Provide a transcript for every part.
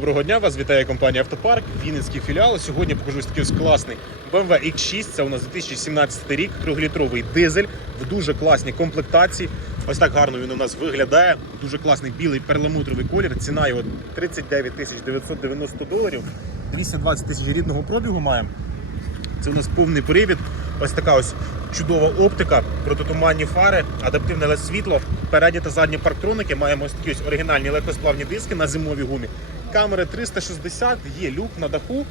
Доброго дня, вас вітає компанія Автопарк, Вінницький філіал. Сьогодні покажу такий ось класний BMW X6. Це у нас 2017 рік, 3-літровий дизель в дуже класній комплектації. Ось так гарно він у нас виглядає. Дуже класний білий перламутровий колір. Ціна його 39 тисяч 990 доларів. 220 тисяч рідного пробігу маємо. Це у нас повний привід. Ось така ось чудова оптика, протитуманні фари, адаптивне світло, передні та задні парктроники. Маємо ось такі ось оригінальні легкосплавні диски на зимовій гумі. Камери 360, є люк на даху,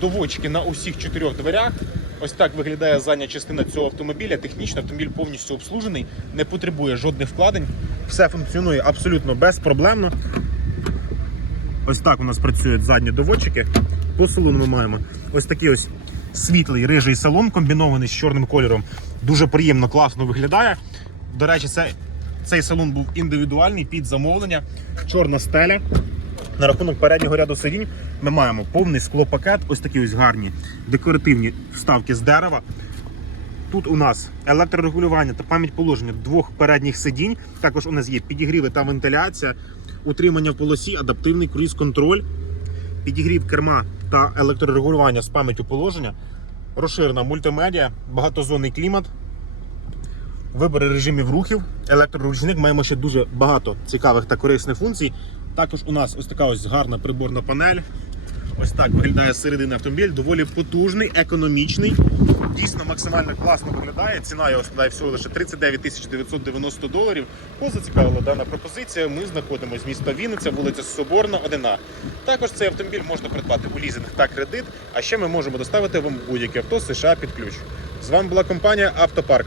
доводчики на усіх чотирьох дверях. Ось так виглядає задня частина цього автомобіля. Технічно автомобіль повністю обслужений, не потребує жодних вкладень. Все функціонує абсолютно безпроблемно. Ось так у нас працюють задні доводчики. По салону ми маємо ось такий ось світлий рижий салон, комбінований з чорним кольором. Дуже приємно, класно виглядає. До речі, це, цей салон був індивідуальний під замовлення, чорна стеля. На рахунок переднього ряду сидінь ми маємо повний склопакет, ось такі ось гарні декоративні вставки з дерева. Тут у нас електрорегулювання та пам'ять положення двох передніх сидінь. Також у нас є підігріви та вентиляція, утримання в полосі, адаптивний круїз-контроль, підігрів керма та електрорегулювання з пам'яттю положення, розширена мультимедіа, багатозонний клімат, вибори режимів рухів, електроручник. Маємо ще дуже багато цікавих та корисних функцій. Також у нас ось така ось гарна приборна панель. Ось так виглядає середина автомобіль, доволі потужний, економічний. Дійсно максимально класно виглядає. Ціна його складає всього лише 39 тисяч 990 доларів. Позацікавила дана пропозиція. Ми знаходимося з міста Вінниця, вулиця Соборна, 1А. Також цей автомобіль можна придбати у лізинг та кредит. А ще ми можемо доставити вам будь-яке авто США під ключ. З вами була компанія Автопарк.